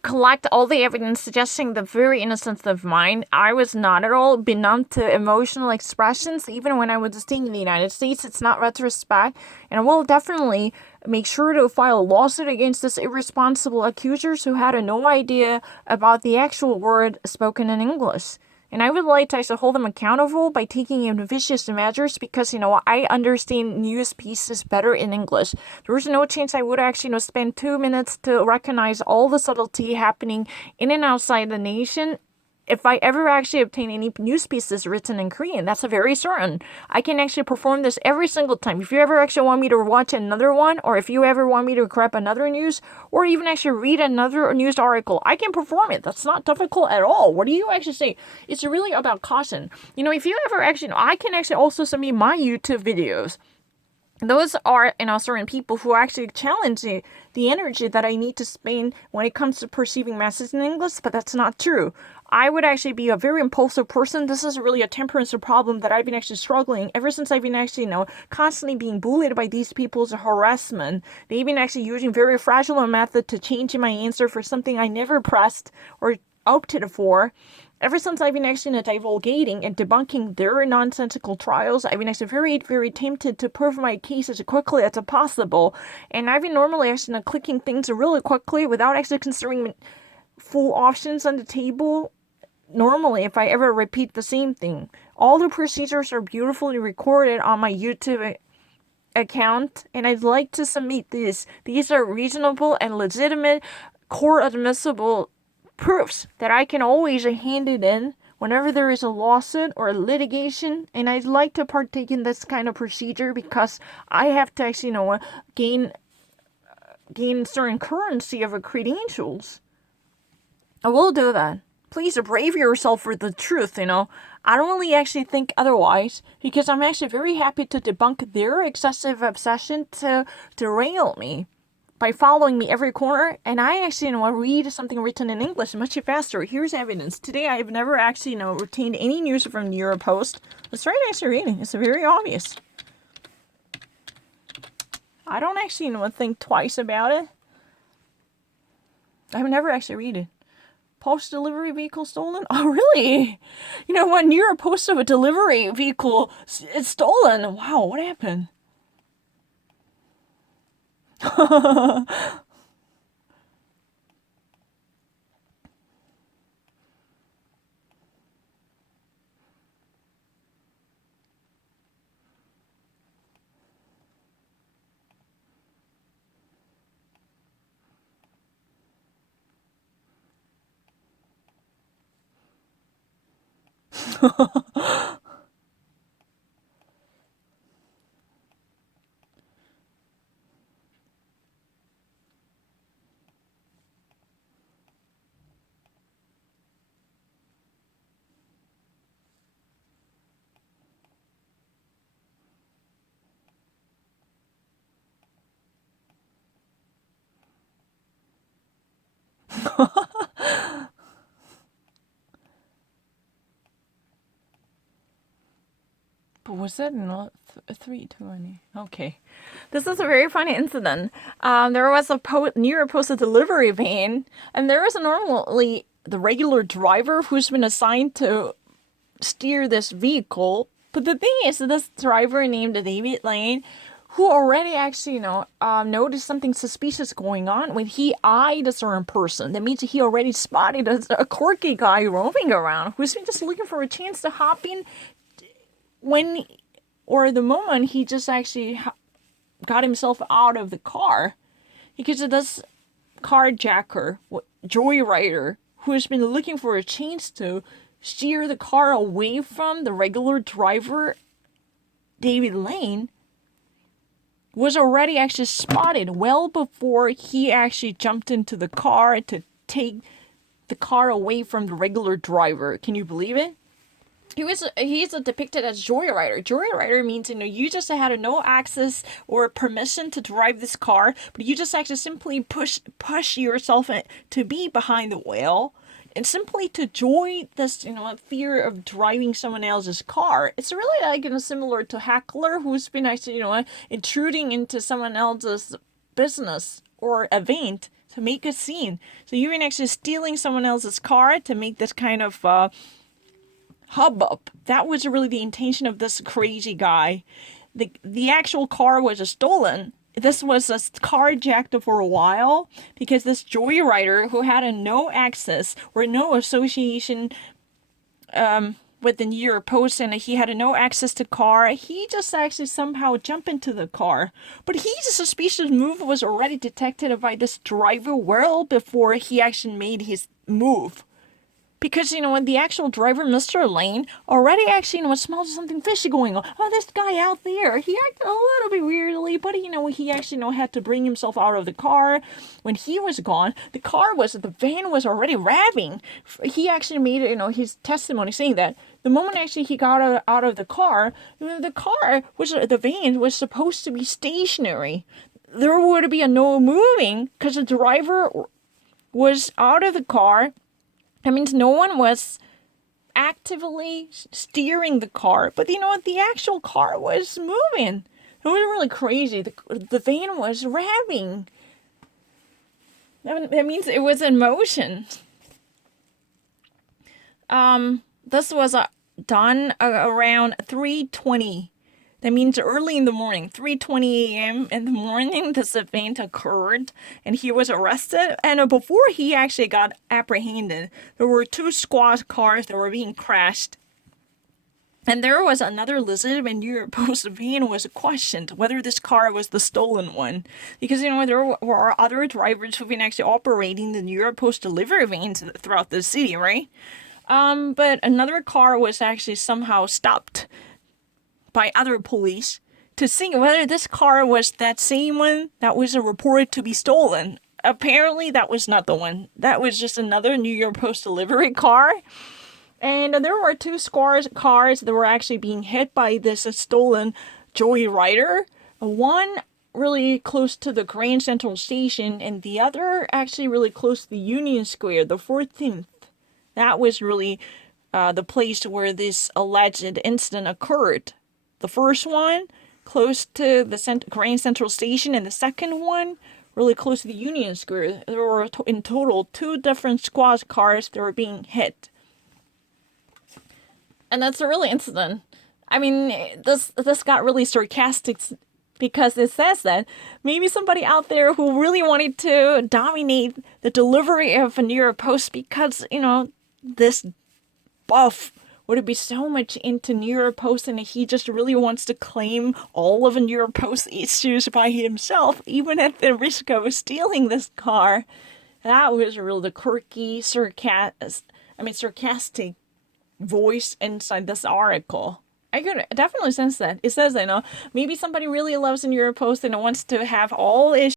collect all the evidence suggesting the very innocence of mine. I was not at all benumb to emotional expressions, even when I was staying in the United States. It's not retrospect, and I will definitely make sure to file a lawsuit against this irresponsible accusers who had no idea about the actual word spoken in English. And I would like to actually hold them accountable by taking ambitious measures because, I understand news pieces better in English. There was no chance I would actually, spend 2 minutes to recognize all the subtlety happening in and outside the nation if I ever actually obtain any news pieces written in Korean. That's a very certain. I can actually perform this every single time. If you ever actually want me to watch another one, or if you ever want me to grab another news, or even actually read another news article, I can perform it. That's not difficult at all. What do you actually say? It's really about caution. If you ever actually, I can actually also submit my YouTube videos. Those are, certain people who actually challenge the energy that I need to spend when it comes to perceiving messages in English, but that's not true. I would actually be a very impulsive person. This is really a temperance problem that I've been actually struggling ever since I've been actually, constantly being bullied by these people's harassment. They've been actually using very fragile a method to change my answer for something I never pressed or opted for. Ever since I've been actually divulgating and debunking their nonsensical trials, I've been actually very, very tempted to prove my case as quickly as possible. And I've been normally actually clicking things really quickly without actually considering full options on the table. Normally, if I ever repeat the same thing, all the procedures are beautifully recorded on my YouTube account, and I'd like to submit these. These are reasonable and legitimate, court admissible proofs that I can always hand it in whenever there is a lawsuit or a litigation, and I'd like to partake in this kind of procedure because I have to actually, gain certain currency of credentials. I will do that. Please brave yourself for the truth, I don't really actually think otherwise because I'm actually very happy to debunk their excessive obsession to derail me by following me every corner. And I actually, read something written in English much faster. Here's evidence. Today I have never actually, retained any news from the Europost. Let's try actually reading. It's very obvious. I don't actually, think twice about it. I've never actually read it. Post delivery vehicle stolen? Oh, really? When you're a post of a delivery vehicle, it's stolen. Wow, what happened? But was that not 320? Okay. This is a very funny incident. There was a near a postal delivery van, and there is normally the regular driver who's been assigned to steer this vehicle. But the thing is, this driver named David Lane, who already actually, noticed something suspicious going on when he eyed a certain person. That means he already spotted a quirky guy roaming around who's been just looking for a chance to hop in when, or the moment he just actually got himself out of the car. Because of this carjacker, joyrider, who has been looking for a chance to steer the car away from the regular driver, David Lane, was already actually spotted well before he actually jumped into the car to take the car away from the regular driver. Can you believe it? He's depicted as joyrider. Joyrider means you just had no access or permission to drive this car, but you just actually simply push yourself to be behind the wheel and simply to joy this fear of driving someone else's car. It's really like similar to heckler who's been actually intruding into someone else's business or event to make a scene. So you're actually stealing someone else's car to make this kind of hubbub. That was really the intention of this crazy guy. The actual car was stolen. This was a carjacked for a while because this joyrider who had no access or no association with the New York Post, and he had no access to car. He just actually somehow jumped into the car. But his suspicious move was already detected by this driver well before he actually made his move. Because, when the actual driver, Mr. Lane, already actually, smelled something fishy going on. Oh, this guy out there, he acted a little bit weirdly, but, he actually, had to bring himself out of the car. When he was gone, the van was already revving. He actually made, his testimony saying that the moment actually he got out of the car, the van was supposed to be stationary. There would be no moving because the driver was out of the car. That means no one was actively steering the car, but the actual car was moving. It was really crazy. The van was revving. That means it was in motion. This was done around 3:20. That means early in the morning, 3:20 a.m. in the morning, this event occurred, and he was arrested. And before he actually got apprehended, there were 2 squad cars that were being crashed. And there was another legitimate New York Post van was questioned whether this car was the stolen one. Because, there were other drivers who've been actually operating the New York Post delivery vans throughout the city, right? But another car was actually somehow stopped by other police to see whether this car was that same one that was reported to be stolen. Apparently, that was not the one. That was just another New York Post delivery car. And there were 2 cars that were actually being hit by this stolen joyrider. One really close to the Grand Central Station, and the other actually really close to the Union Square, the 14th. That was really the place where this alleged incident occurred. The first one, close to the Grand Central Station, and the second one, really close to the Union Square. There were in total 2 different squad cars that were being hit. And that's a really incident. I mean, this got really sarcastic because it says that maybe somebody out there who really wanted to dominate the delivery of a New York Post because, this buff would be so much into New York Post, and he just really wants to claim all of a New York Post issues by himself, even at the risk of stealing this car. That was really the quirky, sarcastic voice inside this article. I could definitely sense that. It says, maybe somebody really loves the New York Post and wants to have all issues